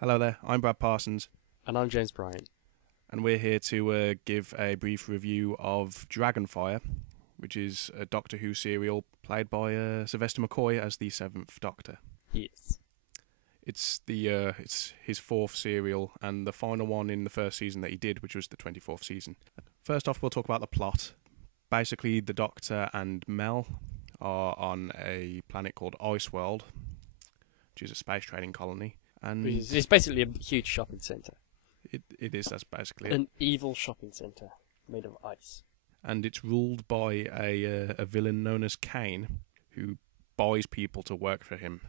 Hello there, I'm Brad Parsons, And I'm James Briant. and we're here to give a brief review of Dragonfire, which is a Doctor Who serial played by Sylvester McCoy as the Seventh Doctor. Yes. It's his fourth serial and the final one in the first season that he did, which was the 24th season. First off, we'll talk about the plot. Basically, the Doctor and Mel are on a planet called Iceworld, which is a space trading colony. And It's basically a huge shopping centre. It is, that's basically An evil shopping centre made of ice. And it's ruled by a villain known as Kane, who buys people to work for him,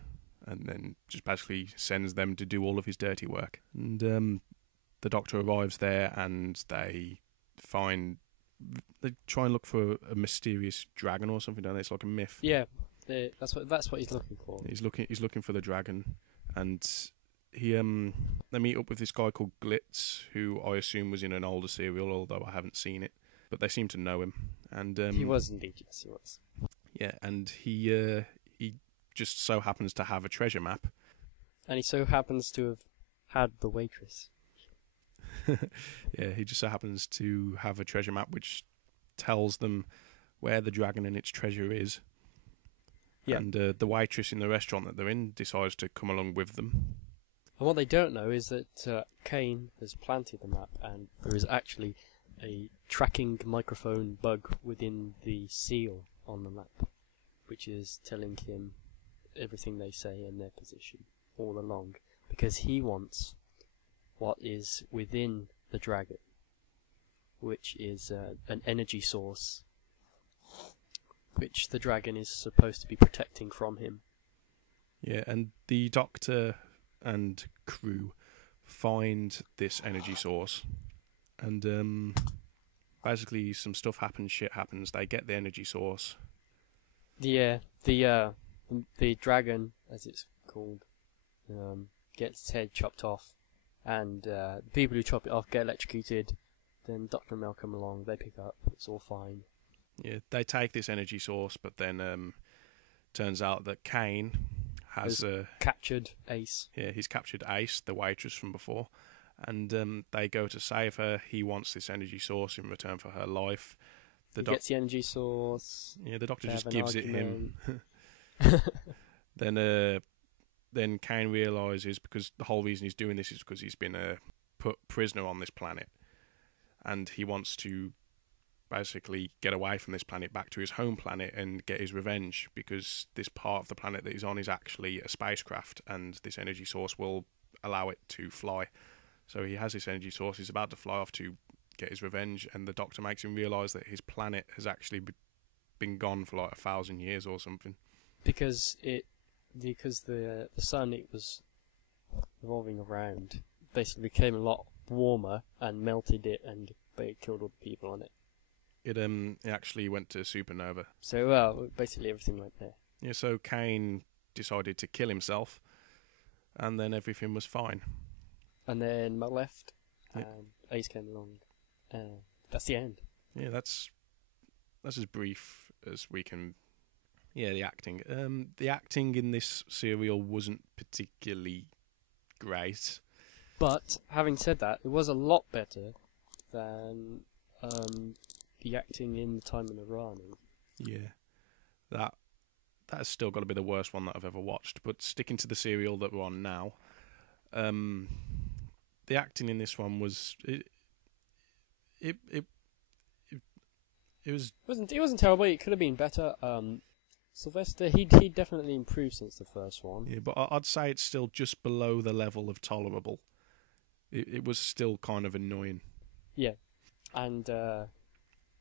and then just basically sends them to do all of his dirty work. And the Doctor arrives there, and they try and look for a mysterious dragon or something, don't they? It's like a myth. Yeah, that's what he's looking for. He's looking for the dragon, and they meet up with this guy called Glitz, who I assume was in an older serial, although I haven't seen it. But they seem to know him, and He was indeed, yes, he was. Yeah, and he just so happens to have a treasure map. And he so happens to have had the waitress. Yeah, he just so happens to have a treasure map which tells them where the dragon and its treasure is. Yeah. And the waitress in the restaurant that they're in decides to come along with them. And what they don't know is that Kane has planted the map, and there is actually a tracking microphone bug within the seal on the map, which is telling him everything they say and their position all along, because he wants what is within the dragon, which is an energy source, which the dragon is supposed to be protecting from him. Yeah, and the Doctor and crew find this energy source, and basically some stuff happens, shit happens. They get the energy source. The dragon, as it's called, gets its head chopped off, and the people who chop it off get electrocuted. Then Doctor and Mel come along, they pick up, it's all fine. Yeah, they take this energy source, but then turns out that Kane has captured Ace. Yeah, he's captured Ace, the waitress from before, and they go to save her. He wants this energy source in return for her life. He gets the energy source. Yeah, the Doctor just gives it him. Then Kane realises, because the whole reason he's doing this is because he's been put prisoner on this planet, and he wants to basically get away from this planet back to his home planet and get his revenge, because this part of the planet that he's on is actually a spacecraft, and this energy source will allow it to fly. So he has this energy source, he's about to fly off to get his revenge, and the Doctor makes him realise that his planet has actually been gone for like 1,000 years or something. Because the sun it was revolving around basically became a lot warmer and melted it, and it killed all the people on it. It actually went to supernova. So basically everything went there. Yeah, so Kane decided to kill himself, and then everything was fine. And then Mel left, Yep. and Ace came along. That's the end. Yeah, that's as brief as we can. Yeah, the acting. The acting in this serial wasn't particularly great. But having said that, it was a lot better than the acting in The Time in Irani. Yeah, that has still got to be the worst one that I've ever watched. But sticking to the serial that we're on now, the acting in this one was it wasn't terrible. It could have been better. Sylvester, he definitely improved since the first one. Yeah, but I'd say it's still just below the level of tolerable. It was still kind of annoying. Yeah, and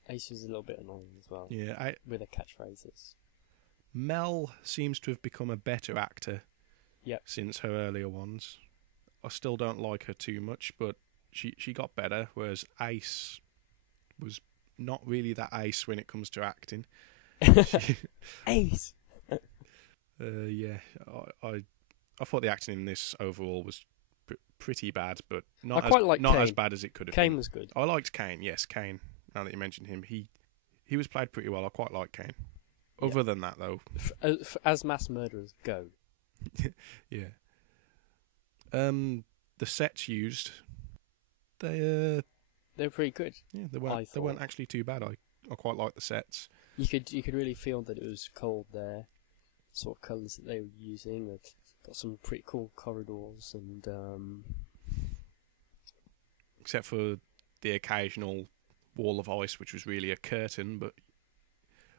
Ace was a little bit annoying as well. Yeah, with her catchphrases. Mel seems to have become a better actor. Yep. Since her earlier ones. I still don't like her too much, but she got better, whereas Ace was not really that Ace when it comes to acting. Ace! Yeah, I thought the acting in this overall was pretty bad, but not as bad as it could have been. Kane was good. I liked Kane, yes, Kane. Now that you mentioned him, he was played pretty well. I quite like Kane. Other than that, though, as mass murderers go. Yeah. the sets used, they They're pretty good. yeah, they I weren't thought. actually too bad. I quite like the sets. You could really feel that it was cold there. Sort of colours that they were using. They've got some pretty cool corridors and Except for the occasional wall of ice, which was really a curtain, but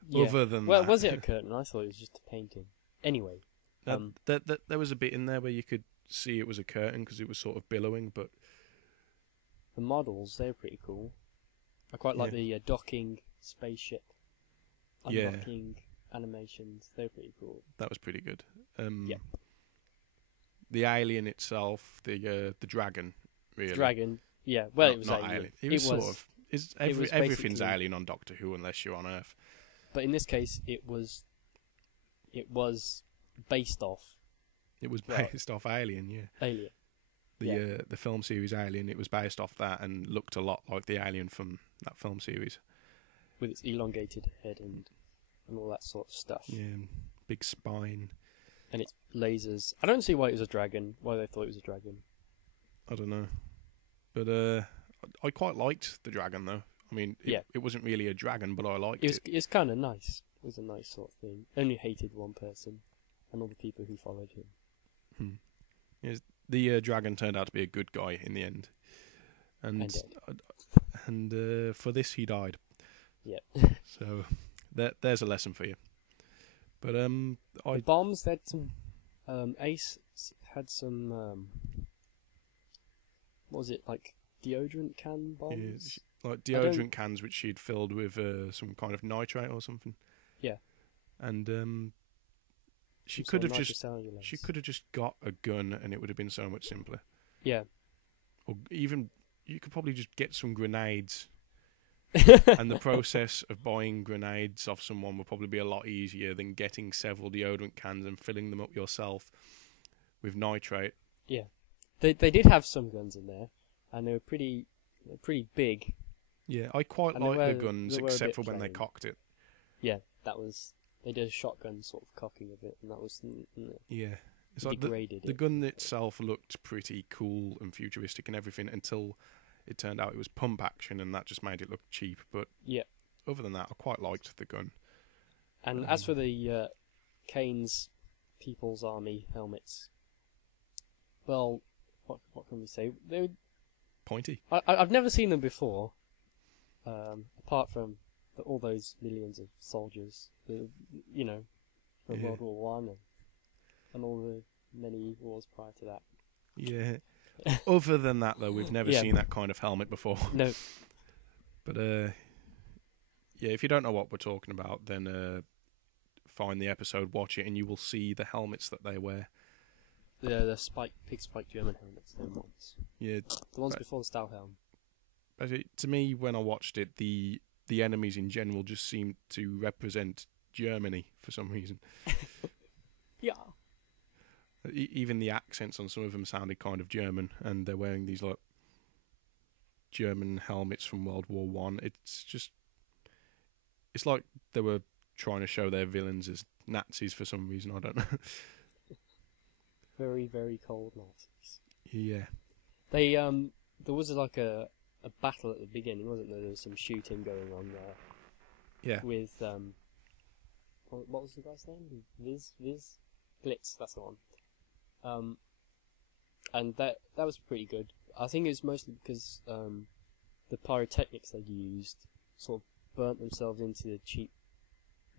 yeah. other than Well, that, was it a curtain? I thought it was just a painting. Anyway, there was a bit in there where you could see it was a curtain because it was sort of billowing, but the models, they're pretty cool. I quite like the docking spaceship, Yeah. unlocking animations. They're pretty cool. that was pretty good. Yeah. The alien itself, the dragon, really. Dragon, yeah. Well, Not- it was not alien. It was sort of. Everything's basically- alien on Doctor Who unless you're on Earth. But in this case, it was based off It was Right. based off Alien, yeah. Alien. The film series Alien. It was based off that and looked a lot like the alien from that film series. With its elongated head and all that sort of stuff. Yeah, and big spine. And its lasers. I don't see why it was a dragon, why they thought it was a dragon. I don't know, but I quite liked the dragon though. I mean, it wasn't really a dragon, but I liked it. It's kind of nice. It was a nice sort of thing. Only hated one person and all the people who followed him. Yes, the dragon turned out to be a good guy in the end, and for this he died. Yeah. So there's a lesson for you. But The bombs, they had some... Ace had some... what was it, like deodorant can bombs? like deodorant cans which she'd filled with some kind of nitrate or something. Yeah. And she Some could sort have of just nitrocellulose. got a gun and it would have been so much simpler. Yeah. Or even you could probably just get some grenades. And the process of buying grenades off someone would probably be a lot easier than getting several deodorant cans and filling them up yourself with nitrate. They did have some guns in there, and they were pretty big. Yeah, I quite And like they the were- guns they were a except bit for when they plain. cocked it. Yeah, they did a shotgun sort of cocking of it, and that was Yeah. It's like degraded. the gun itself looked pretty cool and futuristic and everything until it turned out it was pump action and that just made it look cheap. But Yeah. other than that, I quite liked the gun. And as for the Kane's People's Army helmets, well, what can we say? Pointy. I've never seen them before, apart from all those millions of soldiers, from Yeah. World War One and all the many wars prior to that. Yeah. Other than that, though, we've never Yeah. seen that kind of helmet before. No, But yeah, if you don't know what we're talking about, then find the episode, watch it, and you will see the helmets that they wear. the pig spike German helmets, the ones, Yeah. the ones Right. before the Stahlhelm. To me, when I watched it, the enemies in general just seemed to represent Germany for some reason. Yeah. Even the accents on some of them sounded kind of German, and they're wearing these like German helmets from World War One. It's like they were trying to show their villains as Nazis for some reason. I don't know. Very, very cold Nazis. Yeah. They there was like a battle at the beginning, wasn't there? There was some shooting going on there. Yeah. With what was the guy's name? Viz Glitz, that's the one. And that was pretty good. I think it's mostly because the pyrotechnics they used sort of burnt themselves into the cheap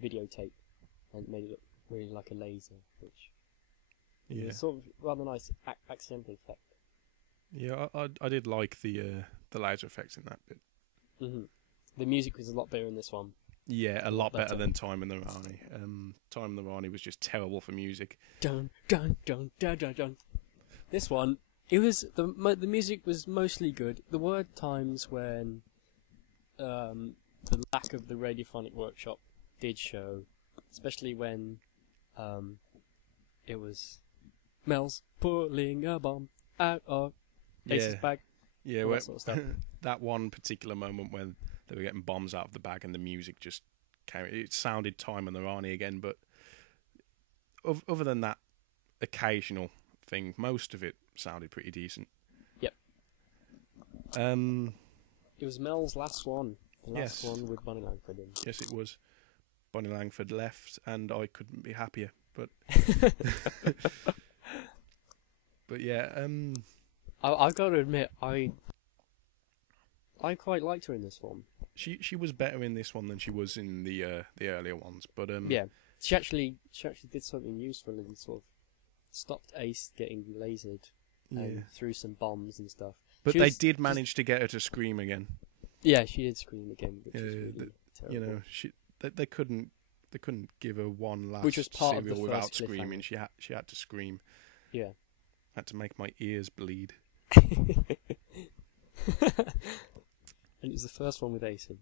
videotape and made it look really like a laser, which Yeah. is sort of rather nice accidental effect. Yeah, I did like the laser effects in that bit. Hmm. The music was a lot better in this one. Yeah, a lot better Better. than Time in the Rani. Time in the Rani was just terrible for music. Dun dun dun dun dun dun. This one, it was the music was mostly good. There were times when the lack of the radiophonic workshop did show, especially when it was Mel's pulling a bomb out of Ace's bag. Yeah, all well, that sort of stuff. that one particular moment when they were getting bombs out of the bag and the music just it sounded Time in the Rani again, but other than that occasional thing, most of it sounded pretty decent. It was Mel's last one. The last Yes. one with Bonnie Langford in. Yes, it was. Bonnie Langford left, and I couldn't be happier. But but yeah, I've got to admit, I quite liked her in this one. she was better in this one than she was in the earlier ones. But Yeah, she actually did something useful and sort of stopped Ace getting lasered and threw some bombs and stuff. But they did manage to get her to scream again. Yeah, she did scream again, which was really terrible. You know, they couldn't give her one last which was part of the cereal without first screaming. cliffhanger. She had to scream. Yeah. Had to make my ears bleed. And it was the first one with Ace in.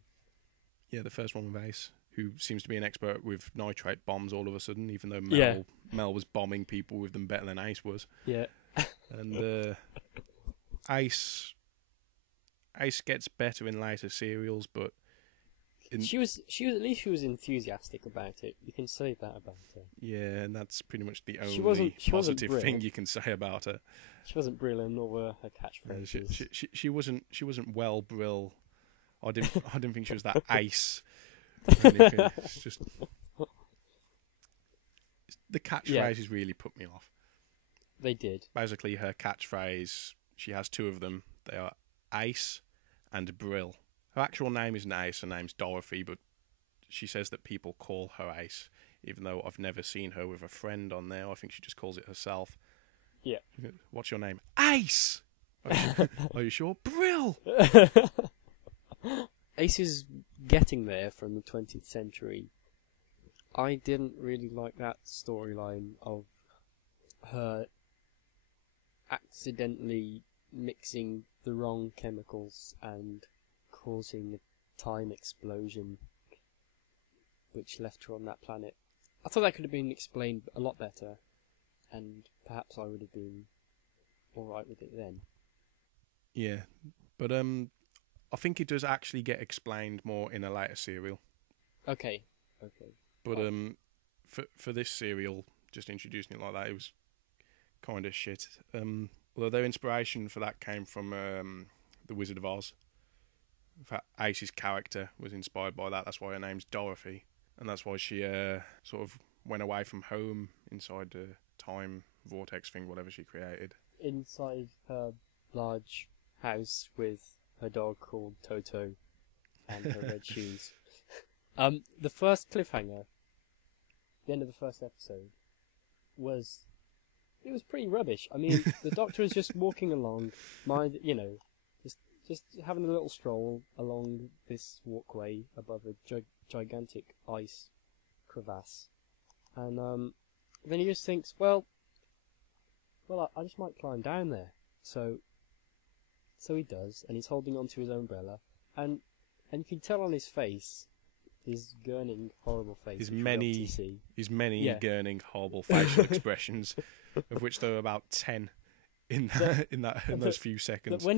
Yeah, the first one with Ace, who seems to be an expert with nitrate bombs all of a sudden, even though Mel was bombing people with them better than Ace was. Yeah. And Ace gets better in later serials, but she was at least she was enthusiastic about it. You can say that about her. Yeah, and that's pretty much the only she wasn't positive thing you can say about her. She wasn't brilliant, nor were her catchphrases. She wasn't well Brill. I didn't think she was that Ace. Or anything. It's just the catchphrases really put me off. They did. Basically, her catchphrase, she has two of them. They are Ace and Brill. Her actual name isn't Ace, her name's Dorothy, but she says that people call her Ace, even though I've never seen her with a friend on there. I think she just calls it herself. Yeah. What's your name? Ace! Are you sure? Brill! Ace is getting there from the 20th century. I didn't really like that storyline of her accidentally mixing the wrong chemicals and causing a time explosion which left her on that planet. I thought that could have been explained a lot better, and perhaps I would have been alright with it then. Yeah, but I think it does actually get explained more in a later serial. Okay. But for this serial, just introducing it like that, it was kind of shit. Although their inspiration for that came from The Wizard of Oz. In fact, Ace's character was inspired by that. That's why her name's Dorothy, and that's why she sort of went away from home inside the time vortex thing, whatever she created. Inside her large house with her dog called Toto and her red shoes. The first cliffhanger, the end of the first episode, was pretty rubbish. I mean, the Doctor is just walking along, just having a little stroll along this walkway above a gigantic ice crevasse, and then he just thinks, well, I just might climb down there. So he does, and he's holding onto his umbrella, and you can tell on his face, his gurning, horrible face. His many gurning, horrible facial expressions, of which there were about 10 in those few seconds. But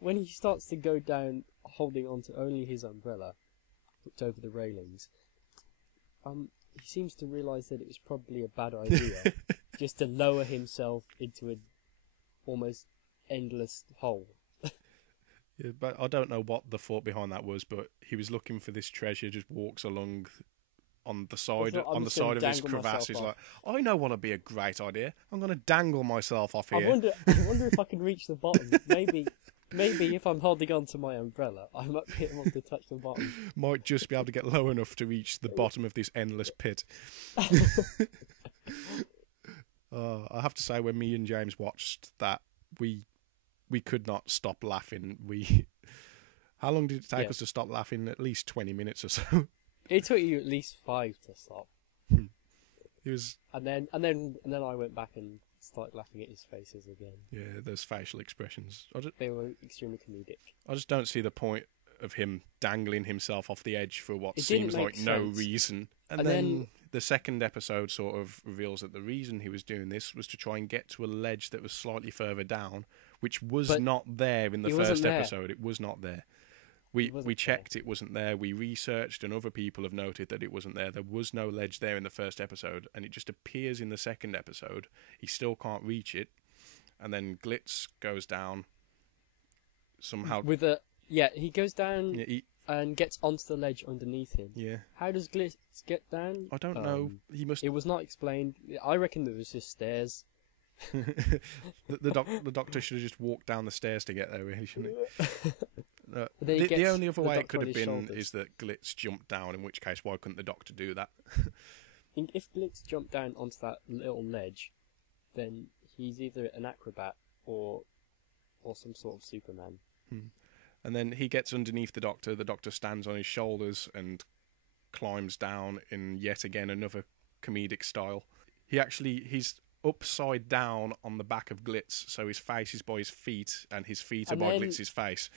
when he starts to go down, holding onto only his umbrella, hooked over the railings, he seems to realise that it was probably a bad idea, just to lower himself into an almost endless hole. Yeah, but I don't know what the thought behind that was, but he was looking for this treasure, just walks along on the side of this crevasse. He's like, I know what would be a great idea. I'm going to dangle myself off here. I wonder if I can reach the bottom. Maybe if I'm holding on to my umbrella, I might be able to touch the bottom. Might just be able to get low enough to reach the bottom of this endless pit. I have to say, when me and James watched that, we could not stop laughing. How long did it take us to stop laughing? At least 20 minutes or so. It took you at least 5 to stop. It was, and then I went back and started laughing at his faces again. Yeah, those facial expressions. They were extremely comedic. I just don't see the point of him dangling himself off the edge for what seems like no reason. And then the second episode sort of reveals that the reason he was doing this was to try and get to a ledge that was slightly further down, which was not there in the first episode. It was not there. We checked, it wasn't there. We researched, and other people have noted that it wasn't there. There was no ledge there in the first episode, and it just appears in the second episode. He still can't reach it, and then Glitz goes down, somehow. With he goes down and gets onto the ledge underneath him. Yeah. How does Glitz get down? I don't know. He must. It was not explained. I reckon there was just stairs. the doctor should have just walked down the stairs to get there, really, shouldn't he? The only other way it could have been is that Glitz jumped down, in which case, why couldn't the doctor do that? If Glitz jumped down onto that little ledge, then he's either an acrobat or some sort of Superman. And then he gets underneath the doctor stands on his shoulders and climbs down in yet again another comedic style. He's upside down on the back of Glitz, so his face is by his feet and his feet are by Glitz's face.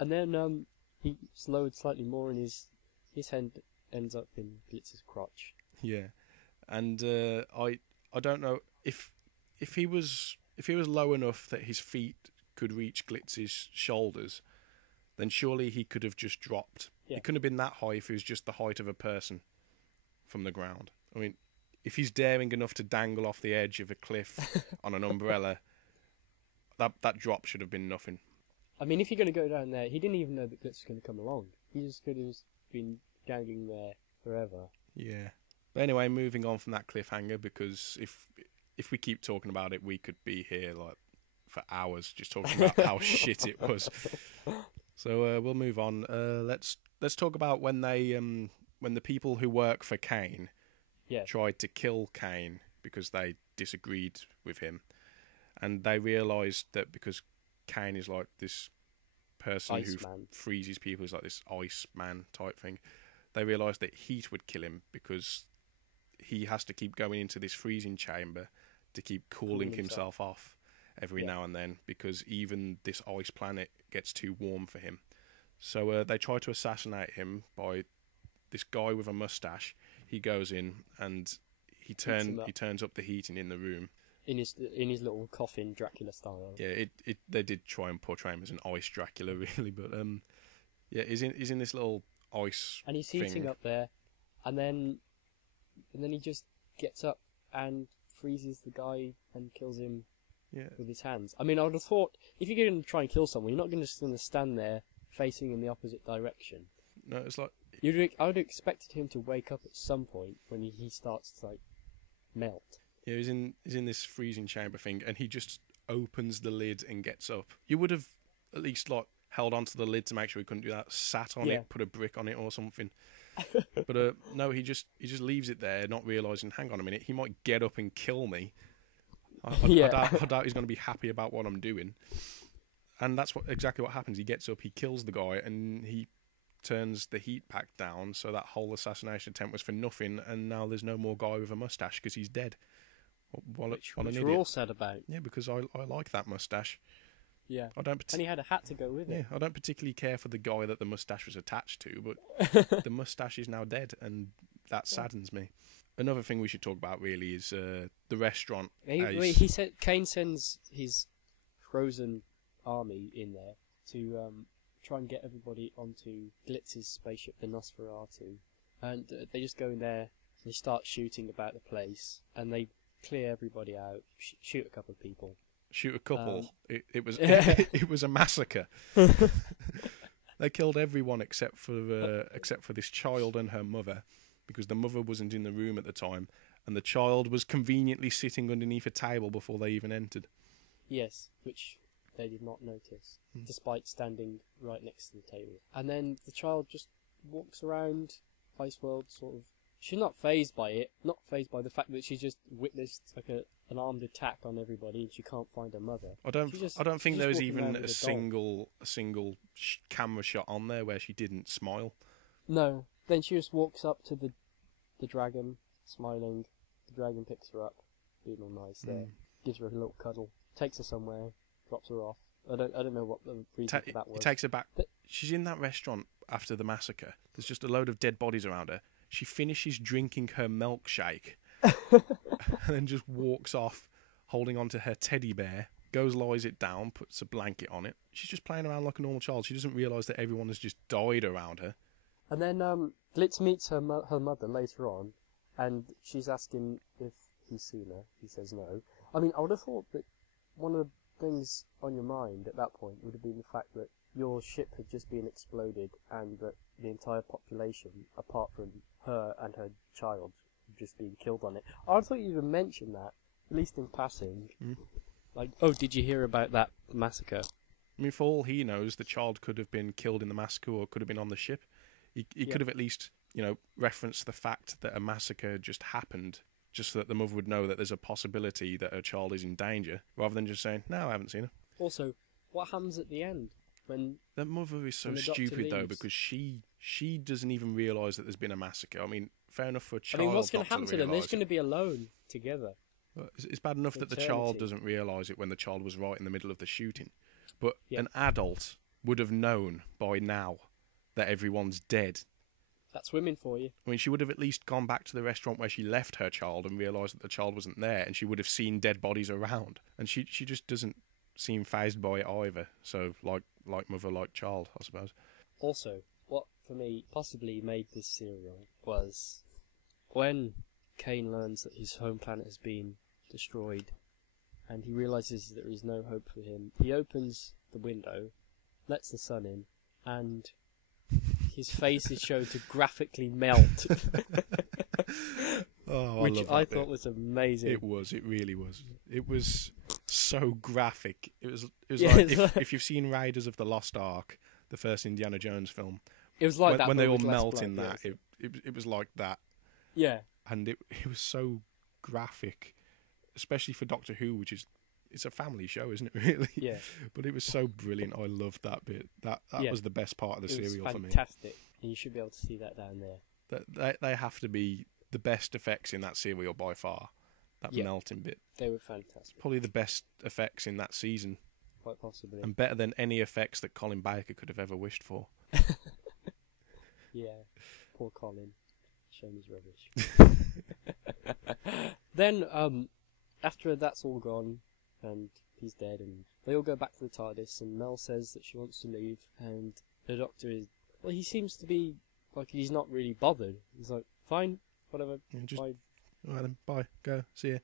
And then he slowed slightly more and his head ends up in Glitz's crotch. Yeah. And I don't know if he was low enough that his feet could reach Glitz's shoulders, then surely he could have just dropped. Yeah. It couldn't have been that high if he was just the height of a person from the ground. I mean, if he's daring enough to dangle off the edge of a cliff on an umbrella, that drop should have been nothing. I mean, if you're going to go down there, he didn't even know that Glitz was going to come along. He just could have been dangling there forever. Yeah. But anyway, moving on from that cliffhanger, because if we keep talking about it, we could be here like for hours just talking about how shit it was. So we'll move on. Let's talk about when the people who work for Kane tried to kill Kane because they disagreed with him, and they realised that because Kane is like this person who freezes people, is like this ice man type thing. They realised that heat would kill him because he has to keep going into this freezing chamber to keep cooling himself off every now and then, because even this ice planet gets too warm for him. So they try to assassinate him by this guy with a mustache. He goes in and he turns up the heating in the room. In his little coffin, Dracula style. Yeah, they did try and portray him as an ice Dracula, really, but he's in this little ice and he's heating thing up there, and then he just gets up and freezes the guy and kills him with his hands. I mean, I would have thought if you're going to try and kill someone, you're not just going to stand there facing in the opposite direction. No, it's like I would have expected him to wake up at some point when he starts to like melt. Yeah, he's in this freezing chamber thing, and he just opens the lid and gets up. You would have at least like held onto the lid to make sure he couldn't do that, sat on it, put a brick on it or something. But no, he just leaves it there, not realising, hang on a minute, he might get up and kill me. I doubt he's going to be happy about what I'm doing. And that's exactly what happens. He gets up, he kills the guy, and he turns the heat pack down, so that whole assassination attempt was for nothing, and now there's no more guy with a mustache because he's dead. Which we're all sad about. Yeah, because I like that mustache. Yeah, and he had a hat to go with it. Yeah, I don't particularly care for the guy that the mustache was attached to, but the mustache is now dead, and that saddens me. Another thing we should talk about really is the restaurant. He said Kane sends his frozen army in there to try and get everybody onto Glitz's spaceship, the Nosferatu, and they just go in there. They start shooting about the place, and they clear everybody out, shoot a couple of people. Shoot a couple. It was it was a massacre. They killed everyone except for this child and her mother, because the mother wasn't in the room at the time, and the child was conveniently sitting underneath a table before they even entered. Yes, which they did not notice, despite standing right next to the table. And then the child just walks around Iceworld, sort of. She's not fazed by it, not fazed by the fact that she just witnessed like an armed attack on everybody and she can't find her mother. I don't think there was even a single camera shot on there where she didn't smile. No. Then she just walks up to the dragon, smiling. The dragon picks her up, being all nice there, gives her a little cuddle, takes her somewhere, drops her off. I don't know what the reason for that was. He takes her back. She's in that restaurant after the massacre. There's just a load of dead bodies around her. She finishes drinking her milkshake and then just walks off holding onto her teddy bear, lies it down, puts a blanket on it. She's just playing around like a normal child. She doesn't realise that everyone has just died around her. And then Glitz meets her mother later on, and she's asking if he's seen her. He says no. I mean, I would have thought that one of the things on your mind at that point would have been the fact that your ship had just been exploded and that the entire population, apart from her and her child, had just been killed on it. I thought you'd have mentioned that, at least in passing. Like, oh, did you hear about that massacre? I mean, for all he knows, the child could have been killed in the massacre or could have been on the ship. He could have at least, referenced the fact that a massacre just happened, just so that the mother would know that there's a possibility that her child is in danger, rather than just saying, no, I haven't seen her. Also, what happens at the end? When the mother is so stupid, though, because she doesn't even realise that there's been a massacre. I mean, fair enough for a child. I mean, what's going to happen to them? They're just going to be alone together. Well, it's bad enough that the child doesn't realise it when the child was right in the middle of the shooting. But an adult would have known by now that everyone's dead. That's women for you. I mean, she would have at least gone back to the restaurant where she left her child and realised that the child wasn't there, and she would have seen dead bodies around. And she just doesn't seem fazed by it either. So, like mother, like child, I suppose. Also, what for me possibly made this serial was when Kane learns that his home planet has been destroyed and he realises there is no hope for him. He opens the window, lets the sun in, and his face is shown to graphically melt. Which I thought was amazing. It was. It really was. It was so graphic. It was like if you've seen Raiders of the Lost Ark, the first Indiana Jones film. It was like that when they all melt in that. Yes. It was like that. Yeah. And it was so graphic, especially for Doctor Who, which is it's a family show, isn't it? Really. Yeah. But it was so brilliant. I loved that bit. That was the best part of the serial for me. Fantastic. And you should be able to see that down there. They have to be the best effects in that serial by far. That melting bit. They were fantastic. Probably the best effects in that season. Quite possibly. And better than any effects that Colin Baker could have ever wished for. Yeah. Poor Colin. Shame he's rubbish. Then, after that's all gone, and he's dead, and they all go back to the TARDIS, and Mel says that she wants to leave, and the Doctor is... Well, he seems to be, like, he's not really bothered. He's like, fine, whatever, fine. All right then, bye, go, see ya.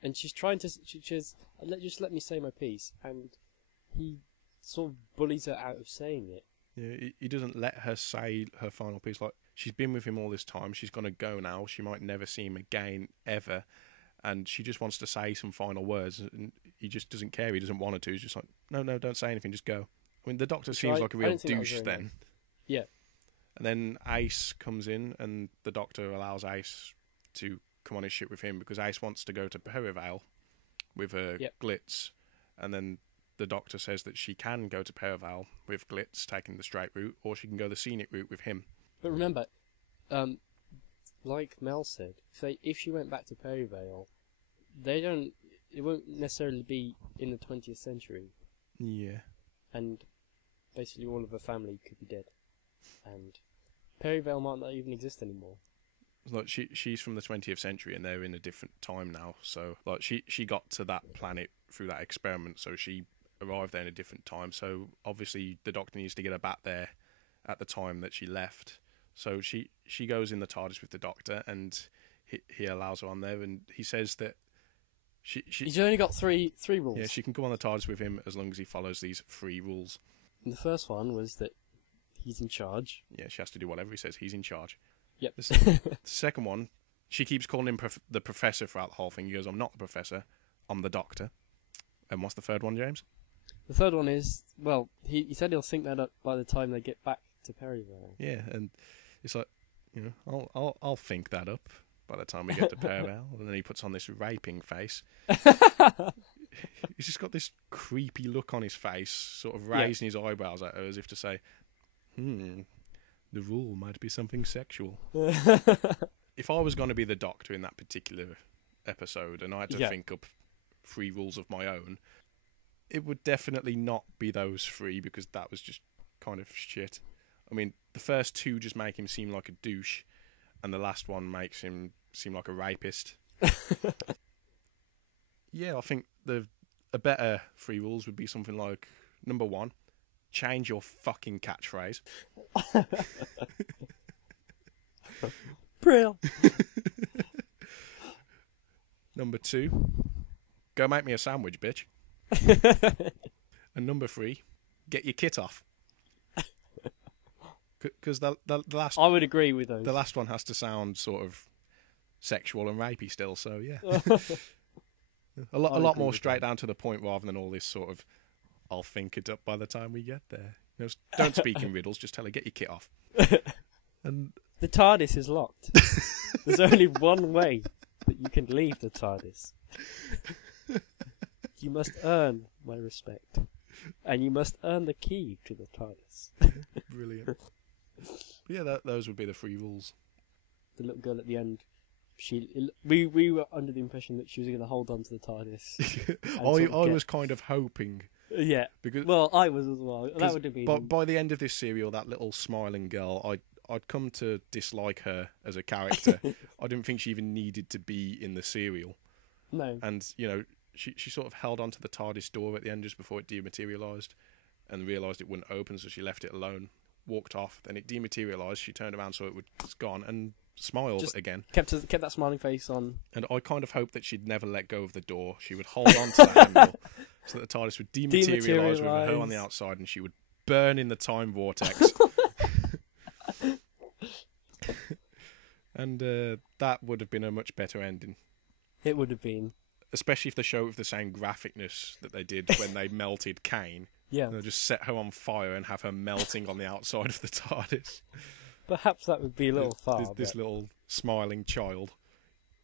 And she's trying to... Just let me say my piece, and he sort of bullies her out of saying it. Yeah, he doesn't let her say her final piece. Like, she's been with him all this time, she's going to go now, she might never see him again, ever, and she just wants to say some final words, and he just doesn't care, he doesn't want her to, he's just like, no, don't say anything, just go. I mean, the Doctor seems like a real douche then. Yeah. And then Ace comes in, and the Doctor allows Ace to come on his ship with him, because Ace wants to go to Perivale with her Glitz, and then the Doctor says that she can go to Perivale with Glitz, taking the straight route, or she can go the scenic route with him. But remember, like Mel said, if she went back to Perivale, it won't necessarily be in the 20th century. Yeah. And basically all of her family could be dead. And Perivale might not even exist anymore. Like she's from the 20th century and they're in a different time now. So like she got to that planet through that experiment, so she arrived there in a different time. So obviously the Doctor needs to get her back there at the time that she left. So she goes in the TARDIS with the Doctor, and he allows her on there, and he says that he's only got three rules. Yeah, she can come on the TARDIS with him as long as he follows these 3 rules. And the first one was that he's in charge. Yeah, she has to do whatever he says. He's in charge. Yep. The second one, she keeps calling him the Professor throughout the whole thing. He goes, I'm not the Professor, I'm the Doctor. And what's the third one, James? The third one is, well, he said he'll think that up by the time they get back to Perivale. Yeah, and it's like, I'll think that up by the time we get to Perivale. And then he puts on this raping face. He's just got this creepy look on his face, sort of raising his eyebrows at her as if to say, the rule might be something sexual. If I was going to be the Doctor in that particular episode and I had to think up 3 rules of my own, it would definitely not be those 3, because that was just kind of shit. I mean, the first 2 just make him seem like a douche, and the last one makes him seem like a rapist. Yeah, I think a better 3 rules would be something like, number 1, change your fucking catchphrase. Brill. Number 2, go make me a sandwich, bitch. And number 3, get your kit off. Because the last... I would agree with those. The last one has to sound sort of sexual and rapey still, so yeah. a lot more straight down to the point rather than all this sort of, I'll think it up by the time we get there. You know, don't speak in riddles, just tell her, get your kit off. And the TARDIS is locked. There's only one way that you can leave the TARDIS. You must earn my respect. And you must earn the key to the TARDIS. Brilliant. Yeah, those would be the 3 rules. The little girl at the end, we were under the impression that she was going to hold on to the TARDIS. I was kind of hoping. Yeah. Because, well, I was as well. That would have been... By the end of this serial, that little smiling girl, I'd come to dislike her as a character. I didn't think she even needed to be in the serial. No. And, you know, she sort of held onto the TARDIS door at the end just before it dematerialised and realised it wouldn't open, so she left it alone, walked off, then it dematerialised, she turned around so it was gone and smiled just again. Kept that smiling face on. And I kind of hoped that she'd never let go of the door. She would hold on to the handle so that the TARDIS would dematerialise with her on the outside and she would burn in the time vortex. And that would have been a much better ending. It would have been. Especially if they show it with the same graphicness that they did when they melted Kane. Yeah. They'll just set her on fire and have her melting on the outside of the TARDIS. Perhaps that would be a little far. This little smiling child,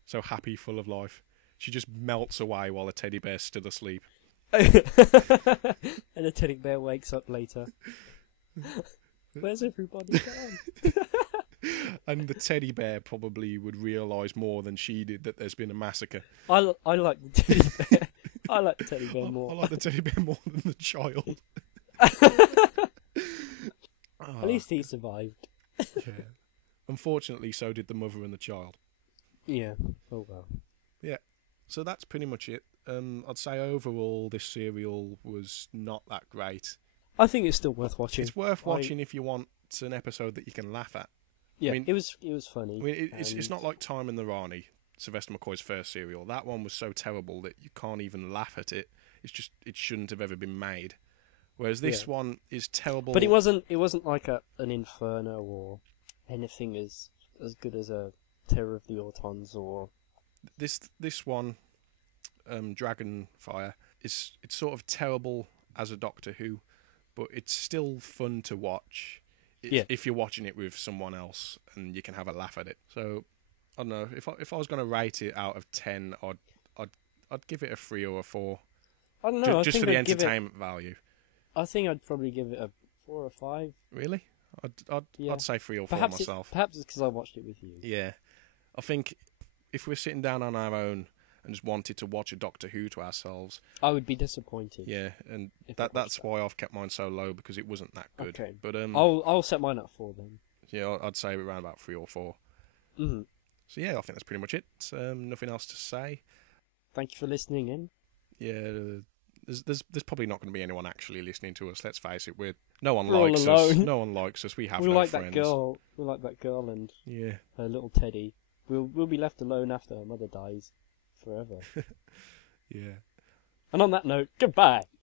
so happy, full of life. She just melts away while the teddy bear's still asleep. And the teddy bear wakes up later. Where's everybody gone? And the teddy bear probably would realise more than she did that there's been a massacre. I like the teddy bear. I like the teddy bear more. I like the teddy bear more than the child. At least he survived. Yeah. Unfortunately, so did the mother and the child. Yeah. Oh well. Yeah. So that's pretty much it. I'd say overall this serial was not that great. I think it's still worth watching. It's worth watching if you want an episode that you can laugh at. Yeah, I mean, it was funny. I mean, it's not like Time and the Rani, Sylvester McCoy's first serial. That one was so terrible that you can't even laugh at it. It's just, it shouldn't have ever been made. Whereas this one is terrible. But it wasn't like an Inferno or anything as good as a Terror of the Autons or this one, Dragonfire, it's sort of terrible as a Doctor Who, but it's still fun to watch. If you're watching it with someone else and you can have a laugh at it. So I don't know, if I was going to rate it out of 10, I'd give it a 3 or a 4. I don't know. Just for the entertainment value. I think I'd probably give it a 4 or 5. Really? I'd say 3 or 4 perhaps myself. Perhaps it's because I watched it with you. Yeah, I think if we're sitting down on our own and just wanted to watch a Doctor Who to ourselves, I would be disappointed. Yeah, and that's why I've kept mine so low, because it wasn't that good. Okay. But I'll set mine at 4 then. Yeah, I'd say around about 3 or 4. Mm-hmm. So yeah, I think that's pretty much it. Nothing else to say. Thank you for listening in. Yeah, there's probably not going to be anyone actually listening to us. Let's face it, no one We're likes all us. alone. No one likes us. We have we no like friends. That girl. We like that girl and her little teddy. We'll be left alone after her mother dies, forever. Yeah. And on that note, goodbye.